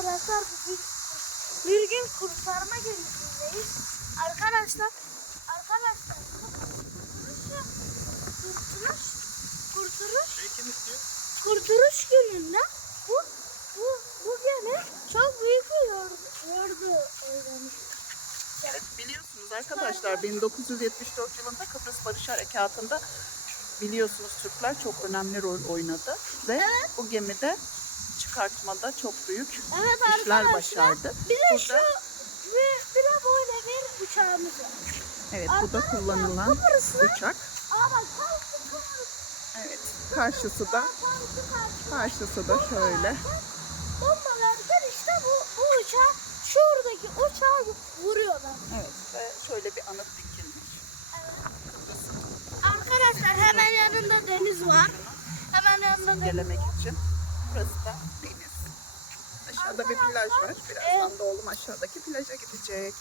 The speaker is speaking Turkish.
arkadaşlar bugün bir gün kurtarma gemisindeyiz. Arkadaşlar arkadaşlar kurtuluş ya- kurtuluş kurtuluş gününde bu bu bu gemi çok büyük bir yordu, yordu öğrenmiş. Evet biliyorsunuz arkadaşlar 1974 yılında Kıbrıs Barış Harekatı'nda biliyorsunuz Türkler çok önemli rol oynadı ve bu gemide çıkartmada çok büyük Evet işler başardı. Bir de şu Burada bir, bir de böyle bir uçağımız var. evet bu da kullanılan uçak. Aa bak. Evet karşısı da karşısı da şöyle. Bombalarken işte bu, bu uçağı şuradaki uçağı vuruyorlar. Evet ve şöyle bir anıt dikilmiş. Arkadaşlar hemen yanında deniz var. Hemen yanında deniz Gelemek için. Burası da. Aşağıda bir plaj var. Birazdan da oğlum aşağıdaki plaja gidecek.